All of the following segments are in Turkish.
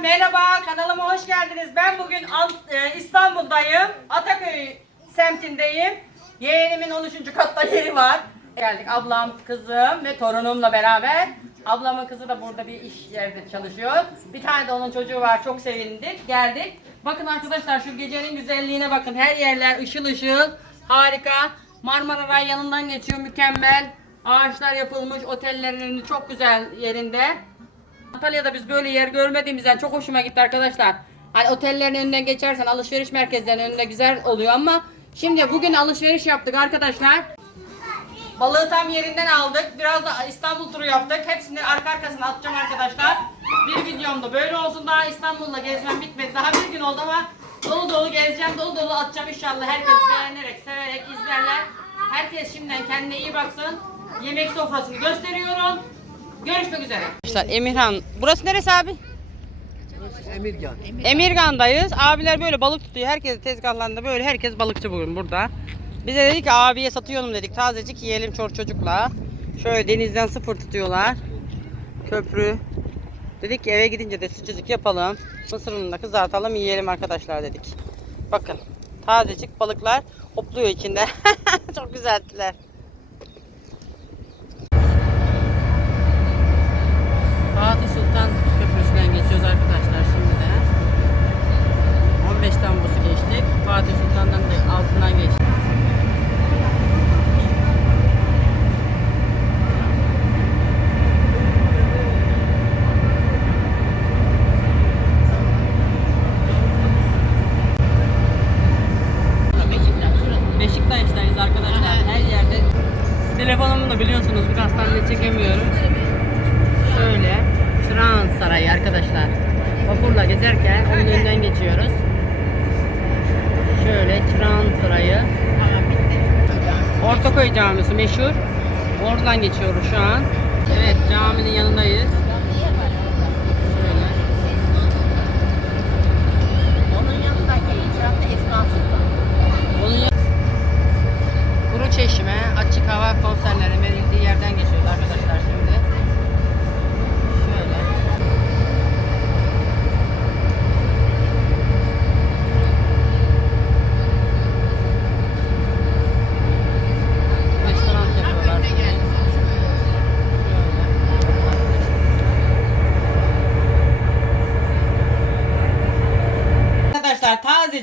Merhaba kanalıma hoş geldiniz. Ben bugün e, İstanbul'dayım. Ataköy semtindeyim. Yeğenimin 13. katta yeri var. Geldik ablam, kızım ve torunumla beraber. Ablamın kızı da burada bir iş yerde çalışıyor. Bir tane de onun çocuğu var. Çok sevindik. Geldik. Bakın arkadaşlar şu gecenin güzelliğine bakın. Her yerler ışıl ışıl. Harika. Marmara Ray yanından geçiyor. Mükemmel. Ağaçlar yapılmış. Otellerin önü çok güzel yerinde. Antalya'da biz böyle yer görmediğimizden çok hoşuma gitti arkadaşlar. Hani otellerin önünden geçersen alışveriş merkezlerinin önünde güzel oluyor ama şimdi bugün alışveriş yaptık arkadaşlar. Balığı tam yerinden aldık. Biraz da İstanbul turu yaptık. Hepsini arka arkasına atacağım arkadaşlar. Bir videomda böyle olsun. Daha İstanbul'da gezmem bitmedi. Daha bir gün oldu ama dolu dolu gezeceğim. Dolu dolu atacağım inşallah. Herkes beğenerek, severek izlerler. Herkes şimdiden kendine iyi baksın. Yemek sofrasını gösteriyorum. Görüşmek üzere. Arkadaşlar Emirhan. Burası neresi abi? Emirgan. Emirgan'dayız. Abiler böyle balık tutuyor. Herkes tezgahlarında böyle herkes balıkçı bugün burada. Bize dedik ki abiye satıyorum dedik. Tazecik yiyelim çor çocukla. Şöyle denizden sıfır tutuyorlar. Köprü. Dedik ki eve gidince de sıcacık yapalım. Mısır ununu da kızartalım yiyelim arkadaşlar dedik. Bakın tazecik balıklar hopluyor içinde. Çok güzeldiler. Fatih Sultan Köprüsü'nden geçiyoruz arkadaşlar şimdi de. 15 Temmuz'u geçtik. Fatih Sultan'dan da altından geçtik. Beşiktaş'tayız arkadaşlar. Her yerde telefonumu da biliyorsunuz biraz tam çekemiyorum. Şöyle Çırağan Sarayı arkadaşlar. Vapurla gezerken onun önünden geçiyoruz. Şöyle Çırağan Sarayı. Ortaköy Camisi meşhur. Oradan geçiyoruz şu an. Evet caminin yanındayız. Şöyle. Onun yanındaki Sultan. Onun yan- Kuru Çeşme, açık hava konserlerin verildiği yerden geçiyoruz arkadaşlar şimdi. Şöyle. Restoran yapıyorlar. Şöyle.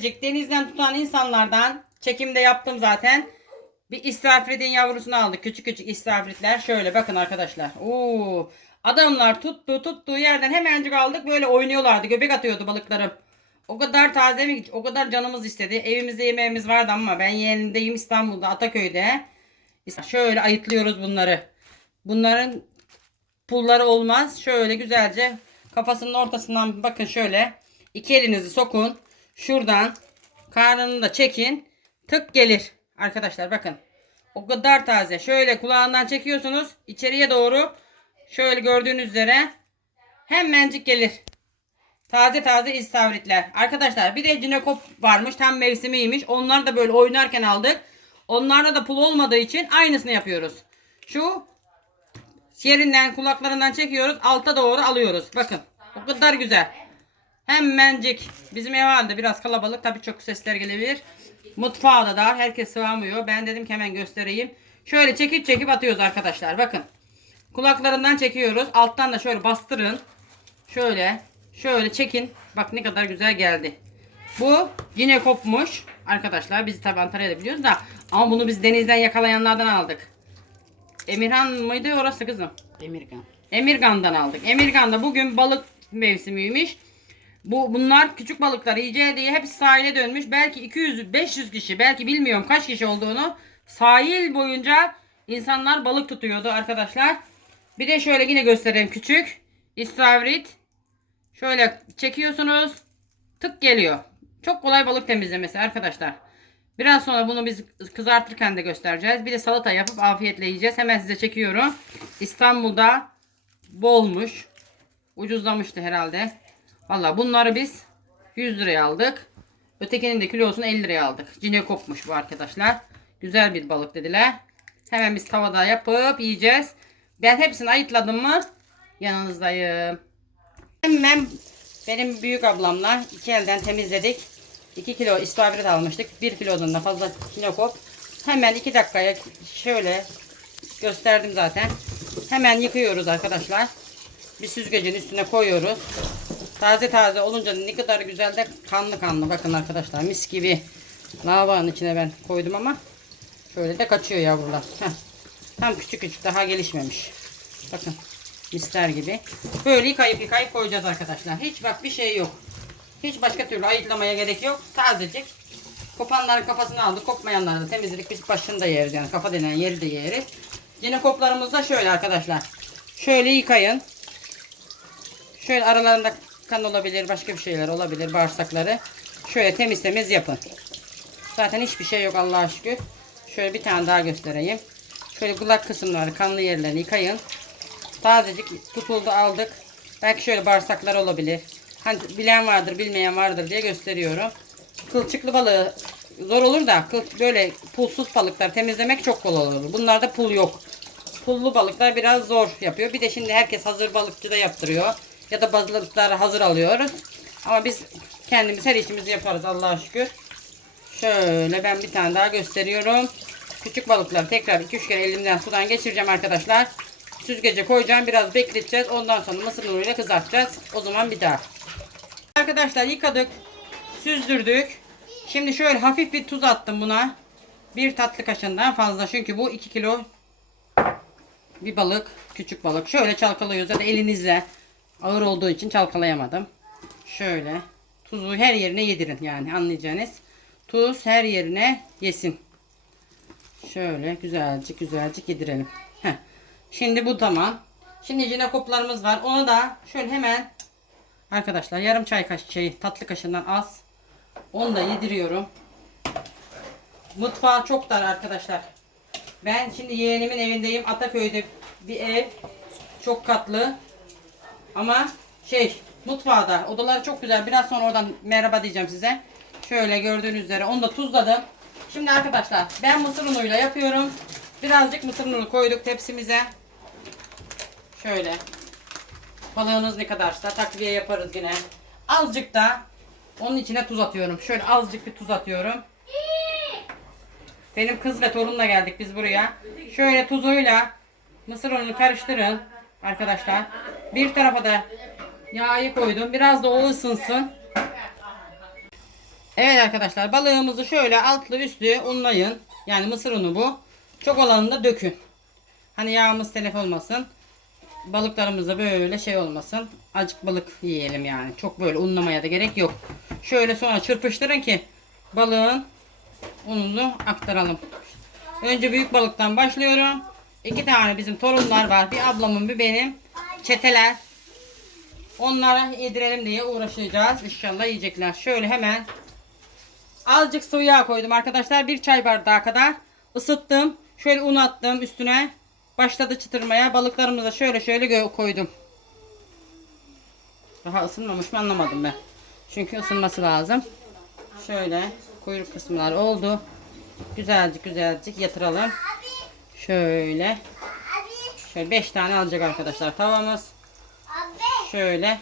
Tazecik denizden tutan insanlardan çekimde yaptım zaten. Bir istavritin yavrusunu aldık. Küçük küçük istavritler. Şöyle bakın arkadaşlar. Oo. Adamlar tuttu tuttuğu yerden hemencik aldık. Böyle oynuyorlardı. Göbek atıyordu balıklarım. O kadar taze mi? O kadar canımız istedi. Evimizde yemeğimiz vardı ama ben yeğenimdeyim İstanbul'da Ataköy'de. Şöyle ayıtlıyoruz bunları. Bunların pulları olmaz. Şöyle güzelce kafasının ortasından bakın şöyle. iki elinizi sokun. Şuradan karnını da çekin. Tık gelir. Arkadaşlar bakın. O kadar taze. Şöyle kulağından çekiyorsunuz. içeriye doğru. Şöyle gördüğünüz üzere. Hemencik gelir. Taze taze istavritler. Arkadaşlar bir de cinekop varmış. Tam mevsimiymiş. Onları da böyle oynarken aldık. Onlarda da pul olmadığı için aynısını yapıyoruz. Şu yerinden kulaklarından çekiyoruz. Alta doğru alıyoruz. Bakın. O kadar güzel. Hemencik. Bizim ev halde biraz kalabalık. Tabii çok sesler gelebilir. Mutfağa da dar. Herkes sığamıyor. Ben dedim ki hemen göstereyim. Şöyle çekip çekip atıyoruz arkadaşlar. Bakın. Kulaklarından çekiyoruz. Alttan da şöyle bastırın. Şöyle. Şöyle çekin. Bak ne kadar güzel geldi. Bu yine kopmuş. Arkadaşlar biz tabi Antalya'da biliyoruz da. Ama bunu biz denizden yakalayanlardan aldık. Emirhan mıydı orası kızım? Emirgan. Emirgan'dan aldık. Emirgan'da bugün balık mevsimiymiş. Bu bunlar küçük balıklar yiyeceği diye hepsi sahile dönmüş. Belki 200 500 kişi, belki bilmiyorum kaç kişi olduğunu sahil boyunca insanlar balık tutuyordu arkadaşlar. Bir de şöyle yine göstereyim küçük istavrit. Şöyle çekiyorsunuz. Tık geliyor. Çok kolay balık temizlemesi arkadaşlar. Biraz sonra bunu biz kızartırken de göstereceğiz. Bir de salata yapıp afiyetle yiyeceğiz. Hemen size çekiyorum. İstanbul'da bolmuş. Ucuzlamıştı herhalde. Valla bunları biz 100 liraya aldık. Ötekinin de kilosunu 50 liraya aldık. Cine kopmuş bu arkadaşlar. Güzel bir balık dediler. Hemen biz tavada yapıp yiyeceğiz. Ben hepsini ayıtladım mı yanınızdayım. Hemen Benim büyük ablamla iki elden temizledik. 2 kilo istavrit almıştık. 1 kilodan da fazla kinokop. Hemen 2 dakikaya şöyle gösterdim zaten. Hemen yıkıyoruz arkadaşlar. Bir süzgecin üstüne koyuyoruz. Taze taze olunca ne kadar güzel de kanlı kanlı. Bakın arkadaşlar mis gibi. Lavanın içine ben koydum ama şöyle de kaçıyor yavrular. Heh. Tam küçük küçük daha gelişmemiş. Bakın misler gibi. Böyle yıkayıp yıkayıp koyacağız arkadaşlar. Hiç bak bir şey yok. Hiç başka türlü ayıklamaya gerek yok. Tazecik. Kopanların kafasını aldık. Kopmayanları da temizledik. Biz başını da yeriz yani. Kafa denen yeri de yeriz. Yine koplarımız da şöyle arkadaşlar. Şöyle yıkayın. Şöyle aralarında kan olabilir. Başka bir şeyler olabilir. Bağırsakları. Şöyle temiz temiz yapın. Zaten hiçbir şey yok Allah'a şükür. Şöyle bir tane daha göstereyim. Şöyle kulak kısımları, kanlı yerlerini yıkayın. Tazecik tutuldu aldık. Belki şöyle bağırsaklar olabilir. Hani bilen vardır, bilmeyen vardır diye gösteriyorum. Kılçıklı balığı zor olur da böyle pulsuz balıklar temizlemek çok kolay olur. Bunlarda pul yok. Pullu balıklar biraz zor yapıyor. Bir de şimdi herkes hazır balıkçıda yaptırıyor. Ya da balıkları hazır alıyoruz. Ama biz kendimiz her işimizi yaparız Allah'a şükür. Şöyle ben bir tane daha gösteriyorum. Küçük balıkları tekrar 2-3 kere elimden sudan geçireceğim arkadaşlar. Süzgece koyacağım. Biraz bekleteceğiz. Ondan sonra mısır unuyla kızartacağız. O zaman bir daha. Arkadaşlar yıkadık. Süzdürdük. Şimdi şöyle hafif bir tuz attım buna. Bir tatlı kaşığından fazla. Çünkü bu 2 kilo bir balık. Küçük balık. Şöyle çalkalıyoruz. Ya da elinizle ağır olduğu için çalkalayamadım. Şöyle. Tuzu her yerine yedirin yani anlayacağınız. Tuz her yerine yesin. Şöyle güzelce güzelce yedirelim. Heh. Şimdi bu tamam. Şimdi yine koplarımız var. Onu da şöyle hemen arkadaşlar yarım çay kaşığı şey, tatlı kaşığından az. Onu da yediriyorum. Mutfağı çok dar arkadaşlar. Ben şimdi yeğenimin evindeyim. Ataköy'de bir ev. Çok katlı. Ama şey mutfağı da odaları çok güzel. Biraz sonra oradan merhaba diyeceğim size. Şöyle gördüğünüz üzere onu da tuzladım. Şimdi arkadaşlar ben mısır unuyla yapıyorum. Birazcık mısır unu koyduk tepsimize. Şöyle. Balığınız ne kadarsa takviye yaparız yine. Azıcık da onun içine tuz atıyorum. Şöyle azıcık bir tuz atıyorum. Benim kız ve torunla geldik biz buraya. Şöyle tuzuyla mısır ununu karıştırın arkadaşlar. Bir tarafa da yağı koydum. Biraz da o ısınsın. Evet arkadaşlar balığımızı şöyle altlı üstlü unlayın. Yani mısır unu bu. Çok olanını da dökün. Hani yağımız telef olmasın. Balıklarımız da böyle şey olmasın. Acık balık yiyelim yani. Çok böyle unlamaya da gerek yok. Şöyle sonra çırpıştırın ki balığın ununu aktaralım. Önce büyük balıktan başlıyorum. İki tane bizim torunlar var. Bir ablamın bir benim. Çeteler. Onlara yedirelim diye uğraşacağız. İnşallah yiyecekler. Şöyle hemen azıcık sıvı yağ koydum arkadaşlar. Bir çay bardağı kadar ısıttım. Şöyle un attım üstüne. Başladı çıtırmaya. Balıklarımızı da şöyle şöyle koydum. Daha ısınmamış mı anlamadım ben. Çünkü ısınması lazım. Şöyle kuyruk kısımlar oldu. Güzelcik güzelcik yatıralım. Şöyle. Şöyle 5 tane alacak arkadaşlar tavamız. Şöyle.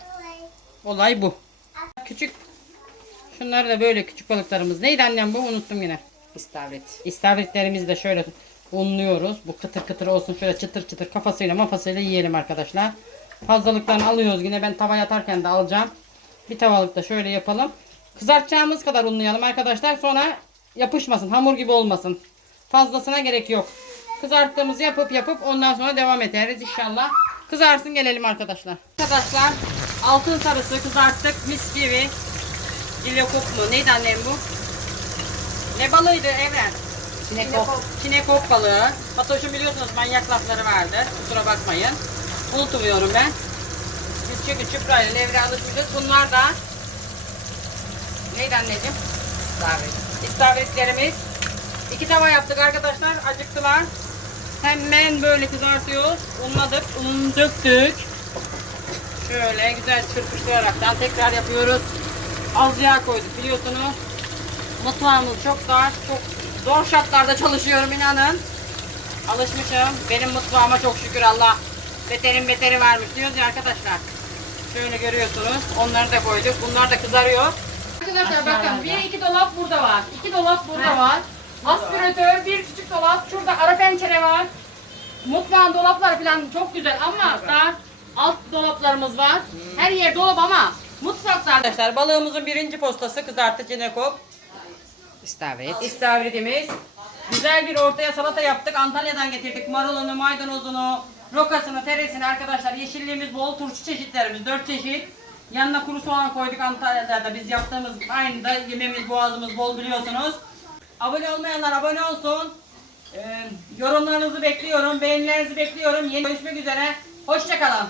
Olay bu. Küçük. Şunları da böyle küçük balıklarımız. Neydi annem bu? Unuttum yine. İstavrit. İstavritlerimizi de şöyle unluyoruz. Bu kıtır kıtır olsun. Şöyle çıtır çıtır kafasıyla mafasıyla yiyelim arkadaşlar. Fazlalıklarını alıyoruz. Yine ben tava yatarken de alacağım. Bir tavalık da şöyle yapalım. Kızartacağımız kadar unlayalım arkadaşlar. Sonra yapışmasın. Hamur gibi olmasın. Fazlasına gerek yok. Kızarttığımızı yapıp yapıp ondan sonra devam ederiz inşallah. Kızarsın gelelim arkadaşlar. Arkadaşlar altın sarısı kızarttık mis gibi. Cilokop mu? Neydi annem bu? Ne balığıydı Evren? Çinekop. Çinekop balığı. Fatoş'un biliyorsunuz manyak lafları vardı. Kusura bakmayın. Unutmuyorum ben. Küçük küçük böyle levre alışmışız. Bunlar da neydi anneciğim? İstavrit. İstavritlerimiz. İki tava yaptık arkadaşlar. Acıktılar. Hemen böyle kızartıyoruz. Unladık. Un döktük. Şöyle güzel çırpıştıraraktan tekrar yapıyoruz. Az yağ koyduk biliyorsunuz. Mutfağımız çok dar. Çok zor şartlarda çalışıyorum inanın. Alışmışım. Benim mutfağıma çok şükür Allah. Beterin beteri varmış diyoruz ya arkadaşlar. Şöyle görüyorsunuz. Onları da koyduk. Bunlar da kızarıyor. Arkadaşlar bakın bir iki dolap burada var. iki dolap burada var. Aspiratör, bir küçük dolap. Şurada ara pencere var. Mutfağın dolapları falan çok güzel ama dar alt dolaplarımız var. Her yer dolap ama mutfakta arkadaşlar balığımızın birinci postası kızartı cinekop. İstavrit. İstavritimiz. Güzel bir ortaya salata yaptık. Antalya'dan getirdik. Marulunu, maydanozunu, rokasını, teresini arkadaşlar. Yeşilliğimiz bol. Turşu çeşitlerimiz. Dört çeşit. Yanına kuru soğan koyduk Antalya'da. Biz yaptığımız aynı da yemeğimiz boğazımız bol biliyorsunuz. Abone olmayanlar abone olsun. Ee, yorumlarınızı bekliyorum. Beğenilerinizi bekliyorum. Yeni görüşmek üzere. Hoşçakalın.